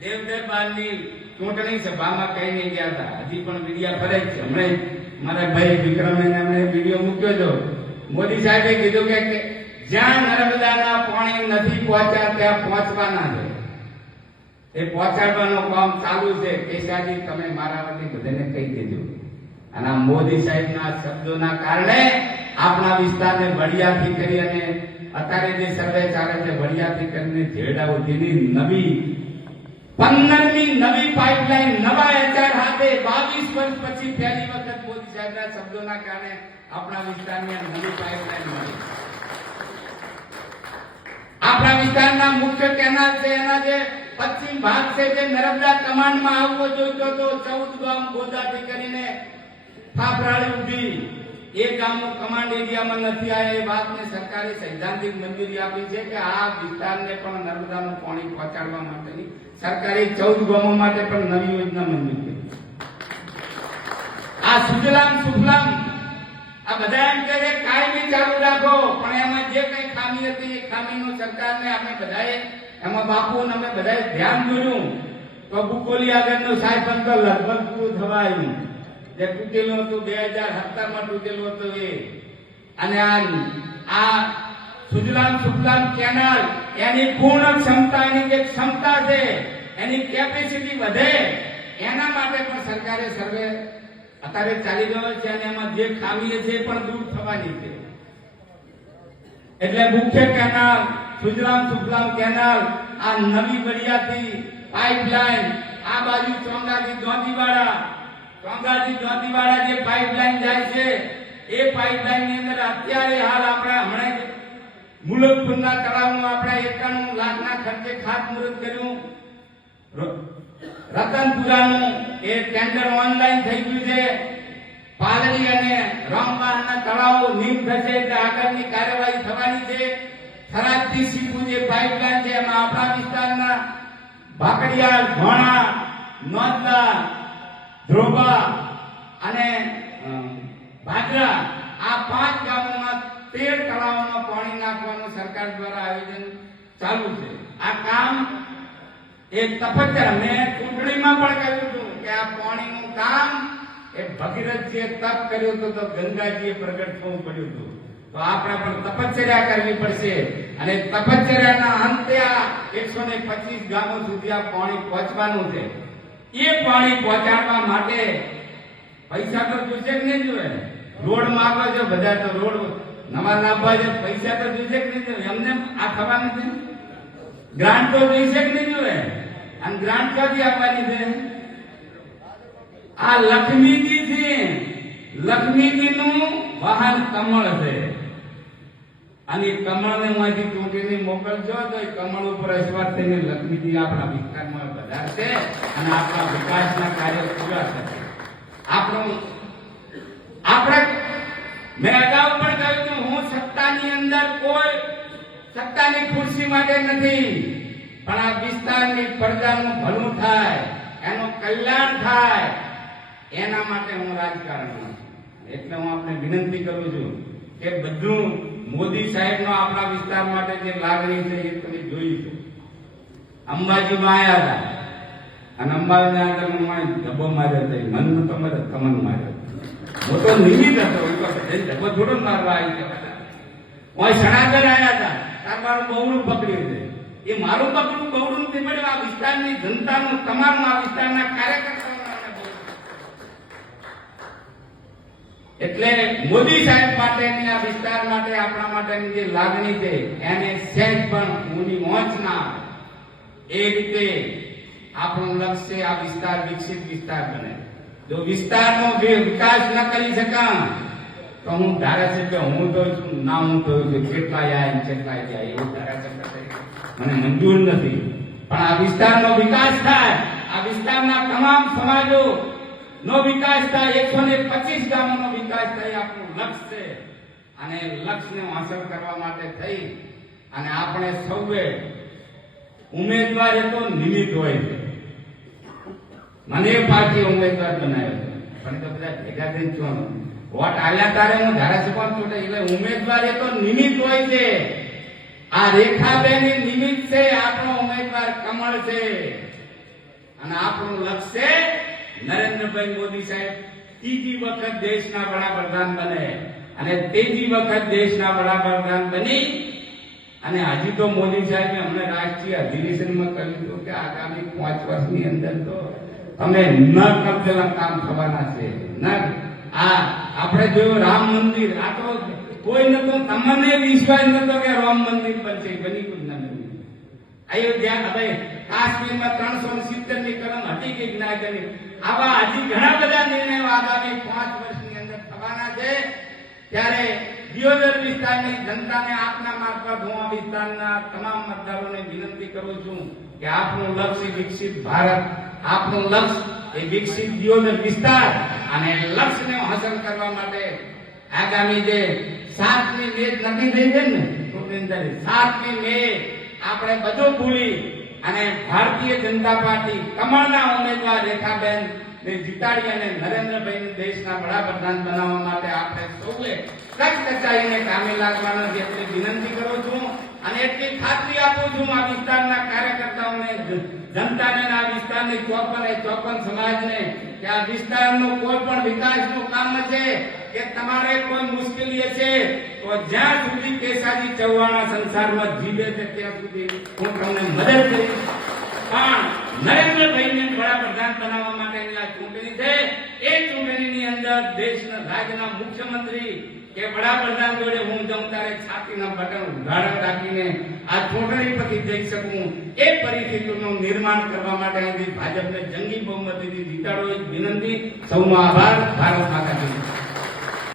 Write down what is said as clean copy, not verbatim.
દેવદરબારની ચૂંટણી સભામાં કહીને ગયા હતા. હજી પણ મીડિયા ફરે જ છે. હમણાં મારા ભાઈ વિક્રમે એમણે વિડીયો મૂક્યો હતો. મોદી સાહેબે કીધું કે જ્યાં નર્મદાના પાણી નથી પહોંચ્યા ત્યાં પહોંચવાના છે. એ પહોંચાડવાનું કામ ચાલુ છે. કેશાજી તમે મારા વતી બધાને કહી દેજો. અને આ મોદી સાહેબના શબ્દોના કારણે આપણા વિસ્તારને વડિયાથી કરી અને અત્યારે જે સર્વે ચાલે છે વડિયાથી કરીને જેડા સુધીની નવી 15મી નવી પાઇપલાઇન નવા એચઆર હાથે 22 વર્ષ પછી પહેલી વખત મોદી સાહેબના શબ્દોના કારણે આપણા વિસ્તારની નવી પાઇપલાઇન મળી. આપણા વિસ્તારના મુખ્ય કેનાલ છે એના જે પશ્ચિમ ભાગ છે જે નર્મદા કમાન્ડમાં આવવો જોઈતો તો 14 ગામ ગોદાથી કરીને ફાફરાળી ઉભી એ ગામનો કમાન્ડ એરિયામાં નથી આવ્યા. એ વાતને સરકારે સૈદ્ધાંતિક મંજૂરી આપી છે કે આ વિસ્તારને પણ નર્મદાનું પાણી પહોંચાડવા માટેની સરકારે 14 ગામો માટે પણ નવી યોજના મંજૂર કરી. આ સુજલામ સુફલામ આ બધા એમ કહે છે કાયમી ચાલુ રાખો, પણ એમાં જે કઈ ખામી હતી એ ખામીનું સરકારને આપણે બધાએ એમાં બાપુ અને અમે બધાએ ધ્યાન દોર્યું તો બુકોલી આગળનો સાહેબ તો લગભગ પૂરું થવા આવ્યું. જે તૂટેલું હતું 2017માં તૂટેલું હતું એ. અને આ સુજલામ સુફલામ કેનાલ એની પૂર્ણ ક્ષમતા, એની જે ક્ષમતા છે એની કેપેસિટી વધે એના માટે પણ સરકારે સર્વે અત્યારે ચાલી રહ્યો છે અને એમાં જે ખામી છે એ પણ દૂર થવાની છે. એટલે મુખ્ય કેનાલ સુજલામ સુફલામ કેનાલ આ નવી વડિયાથી પાઇપલાઇન આ બાજુ ચોંગાથી દોંતીવાડા જે પાઇપલાઇન જાય છે એ પાઇપલાઇન ની અંદર અત્યારે હાલ આપણે હમણાં મુલકપુરના તળાવનું આપણે 91 લાખના ખર્ચે ખાતમુહૂર્ત કર્યું. રતનપુરાનું એ ટેન્ડર ઓનલાઈન થઈ ગયું છે. પાલડી અને રામવાહના તળાવો નીમ થશે એટલે આગળની કાર્યવાહી થવાની છે. થરાદથી સીધું જે પાઇપલાઇન છે એમાં આપણા વિસ્તારના ભાકડિયા, ઘોણા, નોંધલા, ધ્રોબા અને ભાદરા આ 5 ગામોમાં 13 તળાવોમાં પાણી નાખવાનું સરકાર દ્વારા આયોજન ચાલુ છે. આ કામ એક તપસ્યા મેં ચૂંટણીમાં પણ કહ્યું હતું કે આ પાણીનું કામ એ ભગીરથજીએ તપ કર્યું હતું તો ગંગાજીએ પ્રગટ થવું પડ્યું હતું. તો આપણે પણ તપશ્ચર્યા કરવી પડશે અને તપશ્ચર્યાના અંતે આ 125 ગામો સુધી આ પાણી પહોંચવાનું છે. એ પાણી પહોંચાડવા માટે પૈસા તો જોઈશે કે નહીં જોઈએ? રોડ માંગો છો બધા તો રોડ નવા નાખવા છે, પૈસા તો જોઈશે કે નહીં જોઈએ? એમને આ થવાનું છે. ગ્રાન્ટ તો જોઈશે કે નહીં જોઈએ? અને ગ્રાન્ટ ક્યાંથી આપવાની છે? આ લક્ષ્મીજી છે. લક્ષ્મીજીનું વાહન કમળ છે અને કમળને માંથી ચૂંટીને મોકલજો તો એ કમળ ઉપર અસવાર થઈને લક્ષ્મીજી આપણા વિસ્તારમાં વધારશે અને આપણા વિકાસના કાર્યો પૂરા થશે. આપણે મેં અગાઉ પણ કહ્યું હતું હું સત્તાની અંદર કોઈ સત્તાની ખુરશી માટે નથી, પણ આ વિસ્તારની પ્રજાનું ભલું થાય, એનું કલ્યાણ થાય એના માટે હું રાજકારણમાં છું. એટલે હું આપને વિનંતી કરું છું કે બધું મોદી સાહેબનો આપણા વિસ્તાર માટે જે લાગણી છે એ તમે જોઈ છે. અંબાજીમાં આવ્યા હતા અને અંબાજીના અંદર ધબ્બો માર્યો હતો. મન તમારે કમન માર્યો મોટો નિમિત્ત હતો. ધબ્બો થોડો મારવા આવી ગયા. સણાગર આવ્યા હતા તાર મારું બહુડું પકડ્યું છે. એ મારું પકડું બહુડું નથી મળ્યું. આ વિસ્તારની જનતાનું તમામ આ વિસ્તારના કાર્યકર્તાઓ એટલે મોદી સાહેબ માટેની આ વિસ્તાર માટે આપણા માટેની જે લાગણી છે એને સહેજ પણ ઊંડી મોંચ ના એ રીતે આપણું લક્ષ્ય આ વિસ્તાર વિકસિત વિસ્તાર બને. જો વિસ્તારનો વિકાસ ન કરી શકા તો હું ધારાસભ્ય હું તો છું ના હું તો કેટલા જાય કેટલા જાય એવું ધારાસભ્ય મને મંજૂર નથી. પણ આ વિસ્તારનો વિકાસ થાય, આ વિસ્તારના તમામ સમાજો નો વિકાસ થાય, 125 ગામોનો વિકાસ થાય આપણું લક્ષ્ય છે. અને લક્ષ્યને હાંસલ કરવા માટે થઈ અને આપણે સૌએ ઉમેદવાર એ તો નિમિત્ત હોય છે. મને પાર્ટી ઉમેદવાર બનાવ્યો પણ તો બધા ભેગા થઈને છો વોટ આલ્યા તારે હું ધારાસભ્ય ચૂંટે એટલે ઉમેદવાર એ તો નિમિત્ત હોય છે. આ રેખાબેન નિમિત્ત છે, આપણો ઉમેદવાર કમળ છે. અને આપણું લક્ષ્ય નરેન્દ્રભાઈ મોદી સાહેબ ત્રીજી વખત દેશના વડાપ્રધાન બને અને ત્રીજી વખત દેશના વડાપ્રધાન બની અને હજી તો મોદી સાહેબે અમને રાષ્ટ્રીય અધિવેશનમાં કહ્યું હતું કે આગામી 5 વર્ષની અંદર તો અમે ન કરતેલા કામ થવાના છે. ન આ આપણે જોયું રામ મંદિર, આ તો કોઈ નતો, તમને વિશ્વાસ નતો કે રામ મંદિર બનશે, બની જ નથી. અયોધ્યા હવે કાશ્મીરમાં 370 ની કલમ હતી કે ના કરી. આવા હજી ઘણા બધા નિર્ણયો આગામી 5 વર્ષની અંદર થવાના છે. ત્યારે દિયોદર વિસ્તારની જનતાને આપના મારફત હું આ વિસ્તારના તમામ મતદારોને વિનંતી કરું છું કે આપનું લક્ષ્ય વિકસિત ભારત, આપનું લક્ષ્ય એ વિકસિત દિયોદર વિસ્તાર અને લક્ષ્યને હાંસલ કરવા માટે આગામી જે 7મી મે નક્કી થઈ છે ને, 7મી મે આપણે બધું ભૂલી અને ભારતીય જનતા પાર્ટી કમળના ઉમેદવાર રેખાબેન ને જીતાડી અને નરેન્દ્રભાઈ દેશના વડાપ્રધાન બનાવવા માટે આપણે સૌએ કચાઈને કામે લાગવાના છે એટલી વિનંતી કરું છું અને એટલી ખાતરી આપું છું આ વિસ્તારના કાર્યકર્તાઓને, જનતાને, આ વિસ્તારની 54 સમાજને કે આ વિસ્તારનું કોઈ પણ વિકાસનું કામ છે કે તમારે કોઈ મુશ્કેલી હશે તો જ્યાં સુધી કેસાજી ચૌહાણ સંસારમાં જીવે છે ત્યાં સુધી હું તમને મદદ કરીશ. પણ નરેન્દ્રભાઈને વડાપ્રધાન બનાવવા માટેની આ ચૂંટણી છે. એ ચૂંટણીની અંદર દેશના રાજ્યના મુખ્યમંત્રી કે વડાપ્રધાન જોડે હું જઉં ત્યારે છાતીના બટન ઉઘાડા રાખીને આ ચૂંટણી પછી જઈ શકું એ પરિસ્થિતિનું નિર્માણ કરવા માટે ભાજપને જંગી બહુમતીથી જીતાડો એક વિનંતી. સૌનો આભાર. ભારત માતા કી જય.